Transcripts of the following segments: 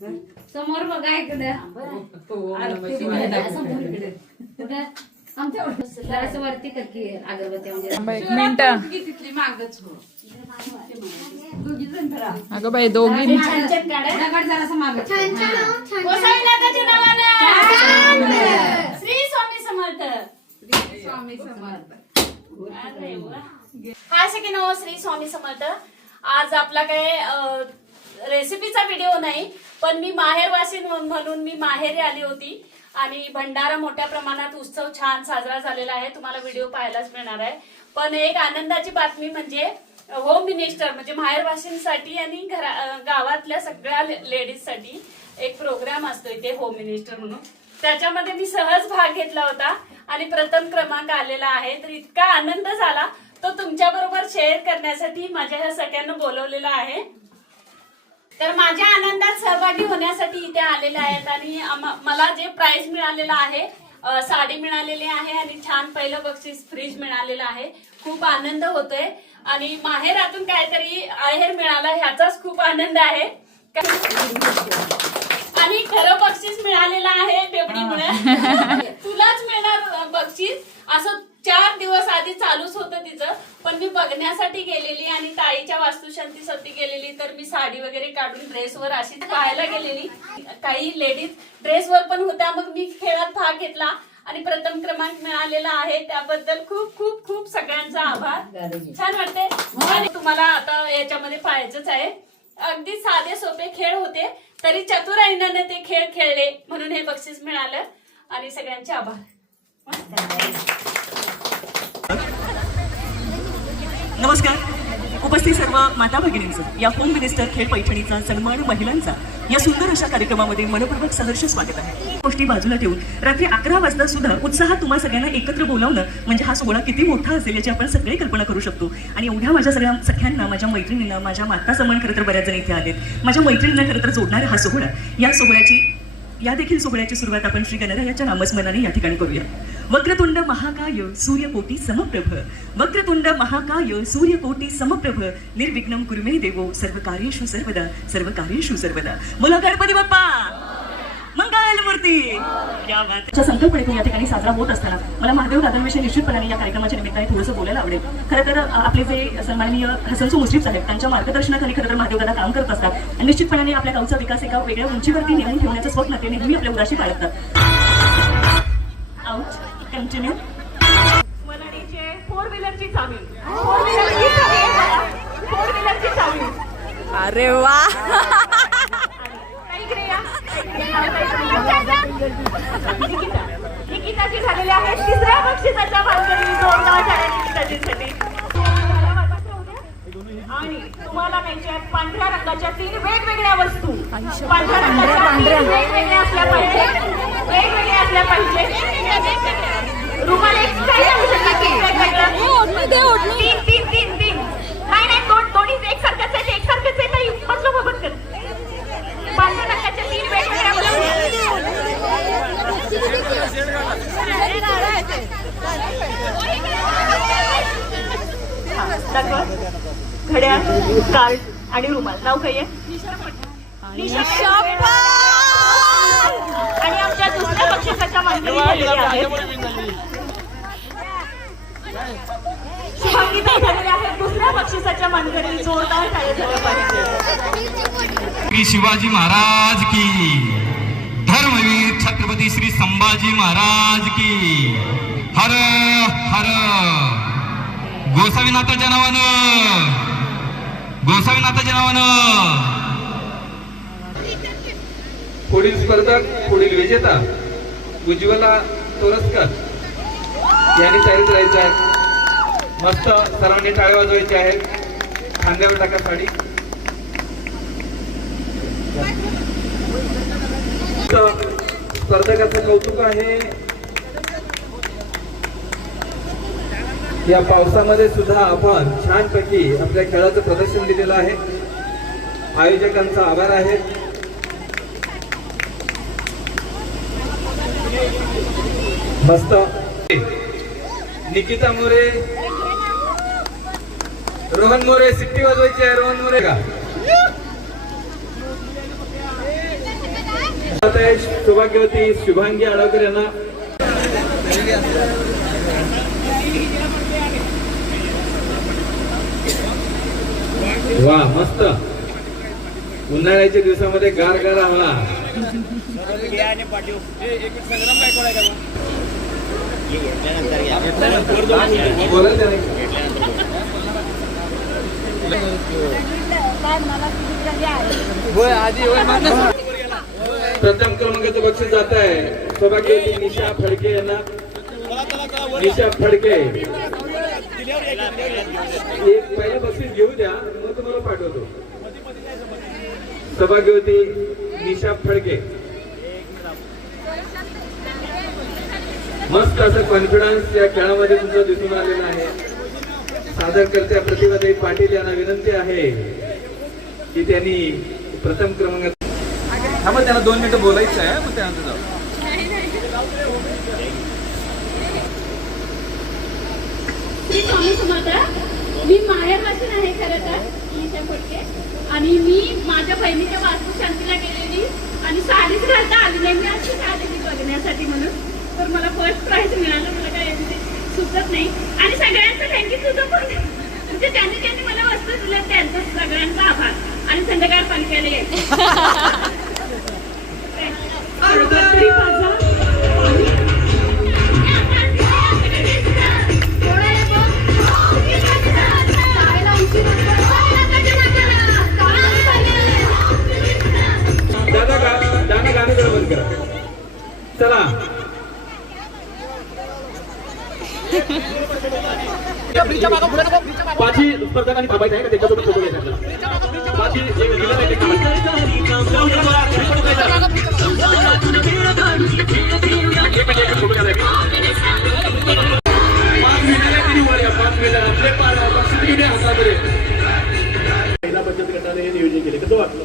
समोर बघा इकडे. इकडे. कुठं? आमच्या जरासं वरती कर की अगरबत्ती म्हणजे थांबा एक मिनिट. तिथली मागच हो. अगं बाई दोघी श्री स्वामी समर्थ. समर्थ. श्री स्वामी समर्थ. आज आपला काय रेसिपीचा व्हिडिओ नाही पण मी माहेरवासी म्हणून मी माहेरी आली होती. आणि भंडारा मोठ्या प्रमाणात उत्सव छान साजरा झालेला आहे. तुम्हाला व्हिडिओ पाहायलाच मिळणार आहे. पण एक आनंदाची बातमी म्हणजे होम मिनिस्टर म्हणजे माहेरवासींसाठी आणि घरा गावातल्या सगळ्या लेडीजसाठी एक प्रोग्राम असतो इथे होम मिनिस्टर म्हणून. त्याच्यामध्ये मी सहज भाग घेतला होता आणि प्रथम क्रमांक आलेला आहे. तर इतका आनंद झाला तो तुमच्याबरोबर शेअर करण्यासाठी माझ्या ह्या सगळ्यांना बोलवलेला आहे. तर माझ्या आनंदात सहभागी होण्यासाठी इथे आलेले आहेत आणि मला जे प्राइज मिळालेलं आहे साडी मिळालेली आहे आणि छान पहिलं बक्षीस फ्रीज मिळालेलं आहे. खूप आनंद होतोय. आणि माहेरातून काहीतरी आहेर मिळाला ह्याचाच खूप आनंद आहे. आणि खरं बक्षीस मिळालेलं आहे बेबडीमुळे तुलाच मिळणार बक्षीस असं चार दिवस आधी चालूच होतं तिचं पण मी बघण्यासाठी गेलेली आणि ताईच्या वास्तुशांतीसाठी गेलेली तर मी साडी वगैरे काढून ड्रेसवर अशीच पाहायला गेलेली. काही लेडीज ड्रेसवर पण होत्या मग मी खेळात भाग घेतला आणि प्रथम क्रमांक मिळालेला आहे. त्याबद्दल खूप खूप खूप सगळ्यांचा आभार. छान वाटते आणि तुम्हाला आता याच्यामध्ये पाहायचंच आहे. अगदी साधे सोपे खेळ होते तरी चतुराईनाने ते खेळ खेळले म्हणून हे बक्षीस मिळालं. आणि सगळ्यांचे आभार. नमस्कार. उपस्थित सर्व माता भगिनींचं या होम मिनिस्टर खेळ पैठणीचा सन्मान महिलांचा या सुंदर अशा कार्यक्रमामध्ये मनपूर्वक सहर्ष स्वागत आहे. गोष्टी बाजूला ठेवून रात्री अकरा वाजता सुद्धा उत्साहात तुम्हा सगळ्यांना एकत्र बोलावणं म्हणजे हा सोहळा किती मोठा असेल याची आपण सगळे कल्पना करू शकतो. आणि एवढ्या माझ्या सगळ्या सख्यांना माझ्या मैत्रिणींना माझ्या माता सन्मान खरं तर बऱ्याच जण इथे आलेत. माझ्या मैत्रिणींना खरं तर जोडणारा हा सोहळा. या सोहळ्याची या देखील सोहळ्याची सुरुवात आपण श्री गणरायाच्या नामस्मरणाने या ठिकाणी करूया. वक्रतुंड महाकाय सूर्यकोटी समप्रभ. वक्रतुंड महाकाय सूर्यकोटी समप्रभ. निर्विघ्नम कुरुमे देवो सर्व कार्येषु सर्वदा सर्व कार्येषु सर्वदा. बोला गणपती बाप्पा! मंगल मूर्ती या बातच्या संकल्पनेतून या ठिकाणी साजरा होत असताना मला महादेव दादांविषयी निश्चितपणे या कार्यक्रमाच्या निमित्ताने थोडंसं बोलायला आवडेल. खरं तर आपले जे सन्माननीय हसनसो मुश्रीफ साहेब त्यांच्या मार्गदर्शनाखाली खरं तर महादेव दादा काम करत असतात. आणि निश्चितपणे आपल्या गावचा विकास एका वेगळ्या उंचीवरती नेऊन ठेवण्याचं स्वप्न ते नेहमी आपल्या उदाशी बाळगतात. आउट कंटिन्यू वलाडीचे फोर व्हीलरची चावी. फोर व्हीलरची चावी. फोर व्हीलरची चावी. अरे वा काही इकडे या. निकिता निकिताची झालेली आहे तिसऱ्या बक्षिसाच्या जोरदार निकिताजीसाठी आणि तुम्हाला पांढऱ्या रंगाच्या तीन वेगवेगळ्या वस्तू पांढऱ्या रंगाच्या वेगवेगळ्या असल्या पाहिजे वेगवेगळ्या असल्या पाहिजे रुमाल एक काही असू शकतात तीन वेगवेगळ्या तीन तीन तीन तीन नाही नाही दोन दोन्ही एकसारखंच आहे एकसारखंच आहे नाही बदलू बघ बदल पांढऱ्या रंगाच्या तीन वेगवेगळ्या वस्तू दाखवा. घड्याळ कार्ड आणि रुमाल. नाव काय आहे? आणि आमच्या दुसऱ्या बक्षिसाच्या मागणी झालेल्या आहेत. शुभांगी ताई झालेल्या आहेत. दुसऱ्या बक्षिसाच्या मानकरी जोरदार टाळ्या झाल्या पाहिजे. श्री शिवाजी महाराज की. धर्मवीर छत्रपती श्री संभाजी महाराज की. हर हर गोसावीनाथाच्या नावानं. गोसावीनाथाच्या नावानं. पुढील स्पर्धक पुढील विजेता उज्ज्वला तोरसकर. यांनी तयारीत राहायचं आहे. मस्त सर्वांनी टाळे वाजवायचे आहेत. खांद्यावर टाका साडी. स्पर्धकाचं कौतुक आहे. या पावसामध्ये सुद्धा आपण छानपैकी आपल्या खेळाचं प्रदर्शन दिलेलं आहे. आयोजकांचा आभार आहे. मस्त. निकिता मोरे. रोहन मोरे सिट्टी वाजवायची आहे. रोहन मोरे का? सौभाग्यवती शुभांगी आळवकर यांना. वा मस्त. उन्हाळ्याच्या दिवसामध्ये गार गार हवा. नाही प्रथम क्रमांकाचं बक्षीस जात आहे. सौभाग्यवती निशा फडके यांना. निशा फडके. एक पहिलं बक्षीस घेऊ द्या. सौभाग्यवती निशा फडके. मस्त असं कॉन्फिडन्स या खेळामध्ये तुमचं दिसून आलेलं आहे. सादरकर्त्या प्रतिभाताई पाटील यांना विनंती आहे की त्यांनी प्रथम क्रमांक हा मग त्यांना दोन मिनिटं बोलायचं आहे मग त्यानंतर जाऊ. मी माहेरवासीन आहे खरं तर. आणि मी माझ्या बहिणीच्या वास्तुशांतीला गेलेली आणि साडीच घालता आली नाही. मी अशीच आलेली बघण्यासाठी म्हणून? तर मला फर्स्ट प्राइज मिळालं. मला काय सुचत नाही. आणि सगळ्यांचं थँक्यू तुझं पण म्हणजे त्यांनी ज्यांनी मला वस्तू दिल्या त्यांचा सगळ्यांचा आभार. आणि संध्याकाळ पालख्याला यायचं स्पर्धकांनी थांबायचं आहे का? त्याच्यासोबत फोटो घ्यायचा आपल्याला? जे आहे ते पाच पाच महिला बचत गटाने हे नियोजन केले कसं वाटलं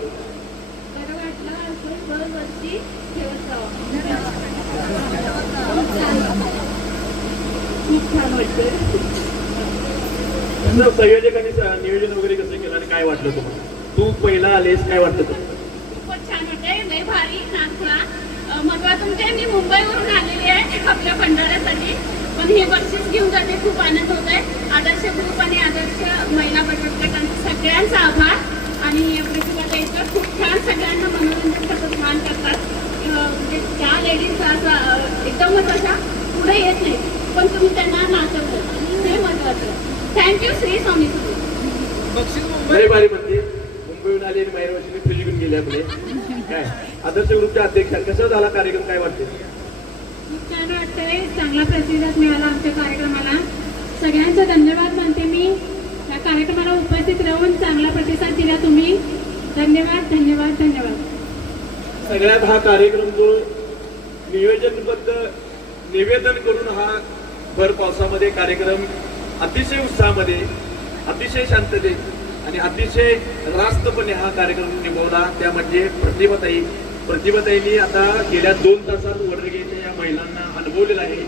खूप छान वाटतं कसं संयोजकांनी नियोजन वगैरे कसं केलं आणि काय वाटलं तुम्हाला? तू पहिला आलेस काय वाटतं तुला? खूपच छान वाटतंय लय भारी नागपुरा मग म्हणजे मी मुंबईवरून आलेली आहे आपल्या भंडाऱ्यासाठी. पण हे बक्षीस घेऊन जाते खूप आनंद होत आहे. आदर्श ग्रुप आणि आदर्श महिला बचत गटांचे सगळ्यांचा आभार. आणि प्रतिभाताईचं खूप छान सगळ्यांना मनोरंजन करतात मान करतात अं, म्हणजे त्या लेडीज असं अं, एकदमच अशा पुढे येत नाही पण तुम्ही त्यांना नाचवलं हे महत्वाचं थँक्यू श्री स्वामी समर्थ. लय भारी म्हणते. मुंबईहून आली आणि बाहेर वर्षी फ्रीज घेऊन गेले आपले. काय? आदर्श ग्रुपच्या अध्यक्ष कसा झाला कार्यक्रम? काय वाटते? छान वाटतंय. चांगला प्रतिसाद मिळाला आमच्या कार्यक्रमाला. सगळ्यांचा धन्यवाद म्हणते मी. या कार्यक्रमाला उपस्थित राहून चांगला प्रतिसाद दिला तुम्ही. धन्यवाद धन्यवाद धन्यवाद. सगळ्यात हा कार्यक्रम जो नियोजनबद्ध निवेदन करून हा भर पावसामध्ये कार्यक्रम अतिशय उत्साहामध्ये अतिशय शांततेत आणि अतिशय रास्तपणे हा कार्यक्रम निभवला. त्या म्हणजे प्रतिभाताई प्रतिभाताईंनी आता गेल्या दोन तासात वडरगेच्या या महिलांना अनुभवलेलं आहे.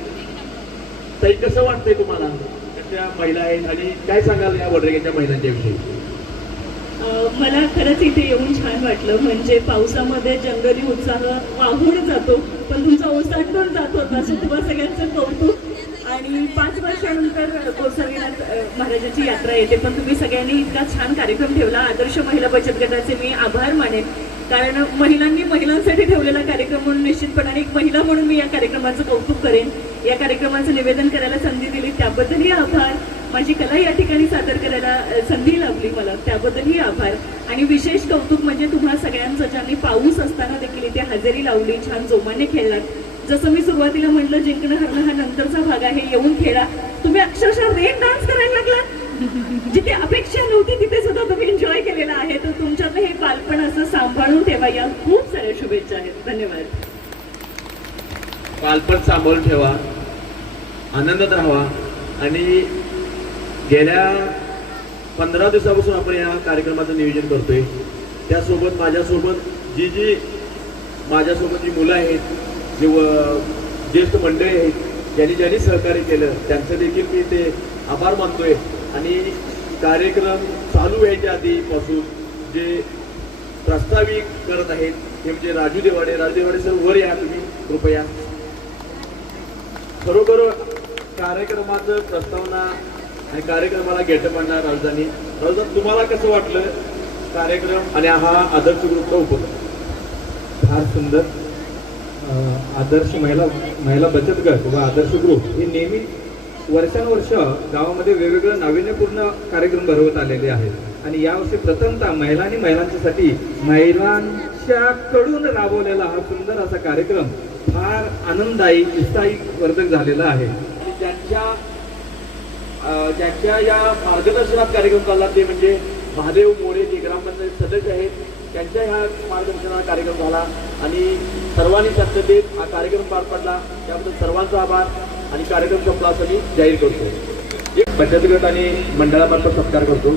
ताई कसं वाटतंय तुम्हाला? त्या महिला आहेत आणि काय सांगाल या वडरगेच्या महिलांच्या विषयी मला खरंच इथे येऊन छान वाटलं. म्हणजे पावसामध्ये जंगली उत्साह वाहून जातो पण तुमचा ओसांडून जात होता असं तुम्हा सगळ्यांचं कौतुक. आणि पाच वर्षानंतर कोसरविनाथ महाराजांची यात्रा येते. पण तुम्ही सगळ्यांनी इतका छान कार्यक्रम ठेवला. आदर्श महिला बचत गटाचे मी आभार मानेन. कारण महिलांनी महिलांसाठी ठेवलेला कार्यक्रम म्हणून निश्चितपणाने एक महिला म्हणून मी या कार्यक्रमाचं कौतुक करेन. या कार्यक्रमाचं निवेदन करायला संधी दिली. त्याबद्दलही आभार. माझी कला या ठिकाणी सादर करायला संधी लाभली मला. त्याबद्दलही आभार. आणि विशेष कौतुक म्हणजे तुम्हा सगळ्यांचं ज्यांनी पाऊस असताना देखील इथे हजेरी लावली छान जोमाने खेळलात. जसं मी सुरुवातीला म्हटलं जिंकणं हरणं हा नंतरचा भाग आहे येऊन खेळा. तुम्ही अक्षरशः रेन डान्स करायला लागला जिथे अपेक्षा नव्हती तिथे सुद्धा तुम्ही एन्जॉय केलेला आहे. तर तुमच्यातलं हे बालपण असं सांभाळून ठेवा. या खूप साऱ्या शुभेच्छा आहेत. धन्यवाद. बालपण सांभाळून ठेवा. आनंदात राहावा. आणि गेल्या पंधरा दिवसापासून आपण या कार्यक्रमाचं नियोजन करतोय. त्यासोबत माझ्यासोबत जी जी माझ्यासोबत जी मुलं आहेत जी व- ज्येष्ठ मंडळी आहेत ज्यांनी ज्यांनी सहकार्य केलं त्यांचं देखील मी ते आभार मानतोय. आणि कार्यक्रम चालू व्हायच्या आधीपासून जे प्रस्तावित करत आहेत हे म्हणजे राजू देवाडे. राजू देवाडे सर वर या तुम्ही. कृपया. खरोखर कार्यक्रमाचं प्रस्तावना आणि कार्यक्रमाला गेटअप आणणार राजधानी. राजधानी तुम्हाला कसं वाटलं कार्यक्रम? आणि हा आदर्श ग्रुपचा उपक्रम फार सुंदर. आदर्श महिला महिला बचत गट व आदर्श ग्रुप हे नेहमी वर्षानुवर्ष गावामध्ये वेगवेगळे नाविन्यपूर्ण कार्यक्रम भरवत आलेले आहेत. आणि यावर्षी प्रथमतः महिला आणि महिलांच्यासाठी महिलांच्या कडून राबवलेला हा सुंदर असा कार्यक्रम फार आनंददायी उत्साही वर्धक झालेला आहे. ज्यांच्या ज्यांच्या या मार्गदर्शनात कार्यक्रम चालला ते म्हणजे महादेव मोरे जे ग्रामपंचायत सदस्य आहेत. त्यांच्या ह्या मार्गदर्शनात कार्यक्रम झाला आणि सर्वांनी शांततेत हा कार्यक्रम पार पडला. त्याबद्दल सर्वांचा आभार आणि कार्यक्रम संपला असं मी जाहीर करतो. एक बचत गट आणि मंडळामार्फत सत्कार करतो.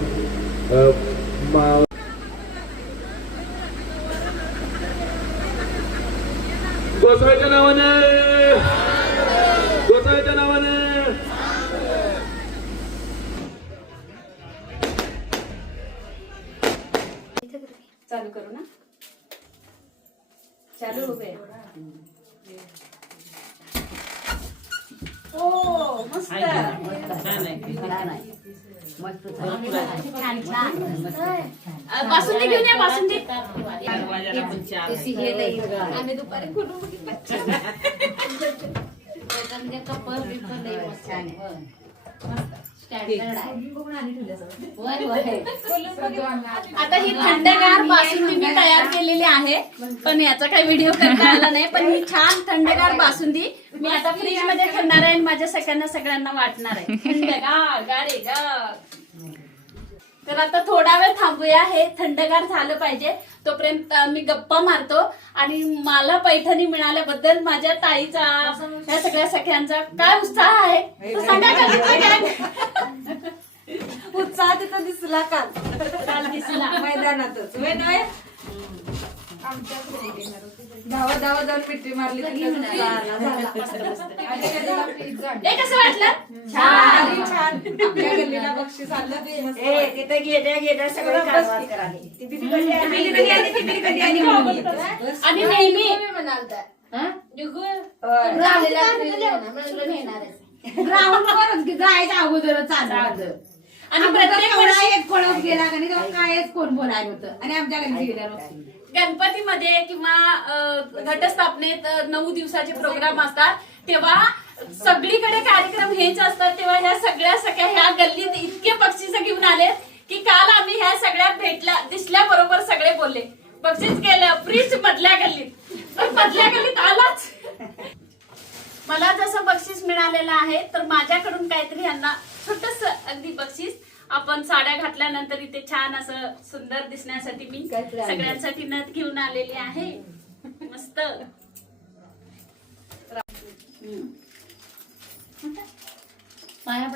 मस्त. बासुंदी घेऊन या बासुंदी. हे आम्ही दुपारी कपल बिपल छान आहे. स्टँडर्ड आहे. आता ही थंडगार बासुंदी मी तयार केलेली आहे पण याचा काही व्हिडिओ करता आला नाही. पण ही छान थंडगार बासुंदी मी आता फ्रीजमध्ये ठेवणार आहे आणि माझ्या सगळ्यांना सगळ्यांना वाटणार आहे. थंडगार गारे गार तर आता थोडा वेळ थांबूया. हे थंडगार झालं पाहिजे. तोपर्यंत मी गप्पा मारतो. आणि मला पैठणी मिळाल्याबद्दल माझ्या ताईचा या सगळ्या सख्यांचा काय उत्साह आहे? तो सांगा का? उत्साह तिथं दिसला काल. काल दिसला. मैदानातच. नव्हे? धावा धावा जाऊन मिठी मारली. आणि कसं वाटलं? छान. छान. आपल्या गल्लीला बक्षीस आलं. तिथे गेल्या गेल्या सगळं कधी कधी आली. आणि नेहमी हा? की जायचं अगोदर चालू आणि प्रत्येक एक कोणात गेला का नाही तेव्हा कायच कोण बोलायला होतं? आणि आमच्या घरी गेल्यावर गणपतीमध्ये किंवा घटस्थापनेत नऊ दिवसाचे प्रोग्राम असतात. तेव्हा सगळीकडे कार्यक्रम हेच असतात. तेव्हा ह्या सगळ्या सगळ्या ह्या गल्लीत इतके बक्षीस घेऊन आले की काल आम्ही ह्या सगळ्या भेटल्या दिसल्या बरोबर सगळे बोलले. बक्षीस गेलं फ्रीज मधल्या गल्लीत. पण मधल्या गल्लीत आलाच. मला जसं बक्षीस मिळालेलं आहे तर माझ्याकडून काहीतरी यांना छोटस अगदी बक्षीस आपण साड्या घातल्यानंतर इथे छान असं सुंदर दिसण्यासाठी मी सगळ्यांसाठी नथ घेऊन आलेली आहे. मस्त.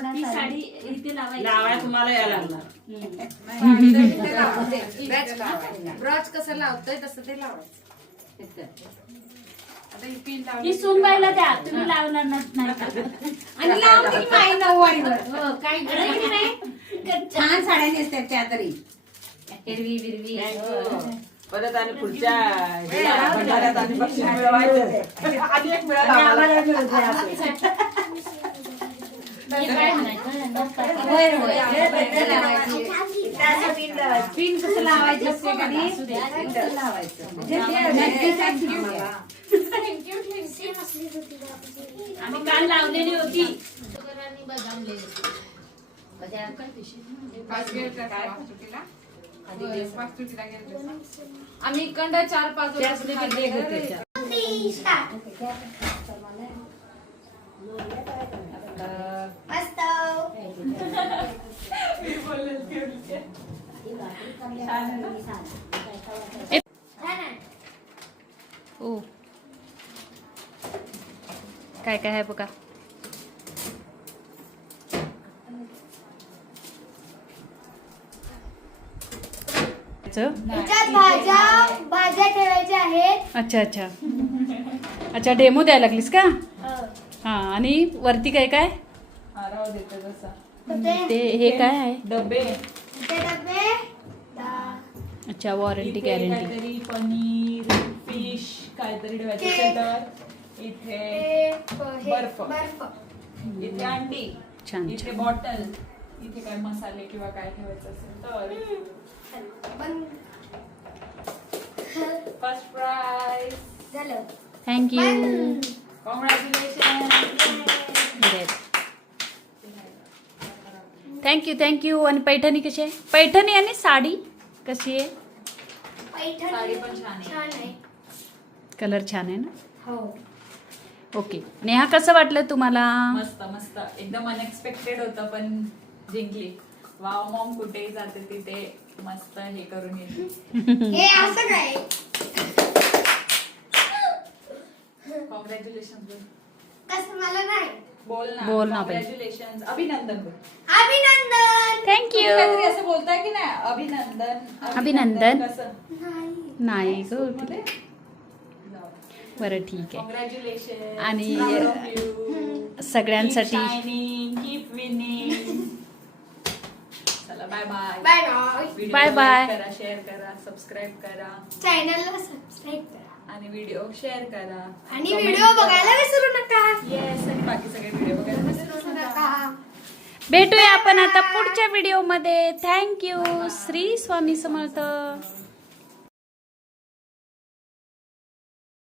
ही साडी इथे लावायची. लावाय तुम्हाला लागणार. ब्रॉच कसं लावतोय तसं ते लावायचं. आता ही पिन लावली ही सुनबाईला द्या तुम्ही लावणार ना- नाही. का? आणि लावते की माई नऊवारीवर हो, काही गरज नाही. छान साड्या नेसतात त्या तरी. हिरवी बिरवी हो. परत आणि पुढच्या भंडाऱ्यात आणि बक्षीस मिळवायचं आणि आम्हाला. हे काय? होय होय हे लावायची. पिन कसं लावायचं. असते. आम्ही काल लावलेली होती. आम्ही इकडं चार पाच वर्ष. ओ. काय काय आहे बघा. त्याच्यात भाज्या भाज्या ठेवायच्या आहेत. अच्छा अच्छा. अच्छा डेमो द्यायला लागलीस का? हा आणि वरती काय काय? तर ते ते हे काय आहे? डबे. ते डबे. अच्छा वॉरंटी गॅरंटी काहीतरी पनीर फ़िश काहीतरी इथे बर्फ़. बर्फ़. इथे अंडी. छान इथे छान. बॉटल इथे काय मसाले किंवा काय ठेवायचं असेल तर. फ़र्स्ट प्राइज झालं. Thank you congratulation thank you thank you आणि पैठणी कशी आहे? पैठणी आणि साडी कशी आहे? पैठणी साडी पण छान आहे. छान आहे. कलर छान आहे ना? हो. ओके नेहा कसं वाटलं तुम्हाला? मस्त मस्त. एकदम अनएक्सपेक्टेड होतं पण जिंकली. वाव मॉम कुठेही जाते तिथे मस्त हे करून येते. हे असं काय कॉंग्रॅच्युलेशन कसं मला नाही. बोल ना. कॉंग्रॅच्युलेशन अभिनंदन थँक्यू तुम्ही काहीतरी असं बोलताय की नाही? अभिनंदन. अभिनंदन. नाही नाही ग. बरं ठीक आहे. आणि सगळ्यांसाठी. कीप विनिंग चला बाय बाय बाय बाय. करा शेअर करा सबस्क्राईब करा. चॅनलला सबस्क्राईब करा. आणि व्हिडिओ शेअर करा. आणि व्हिडिओ बघायला विसरू नका. येस आणि बाकी सगळे व्हिडिओ बघायला विसरू नका. भेटूया आपण आता पुढच्या व्हिडिओमध्ये थँक्यू श्री स्वामी समर्थ.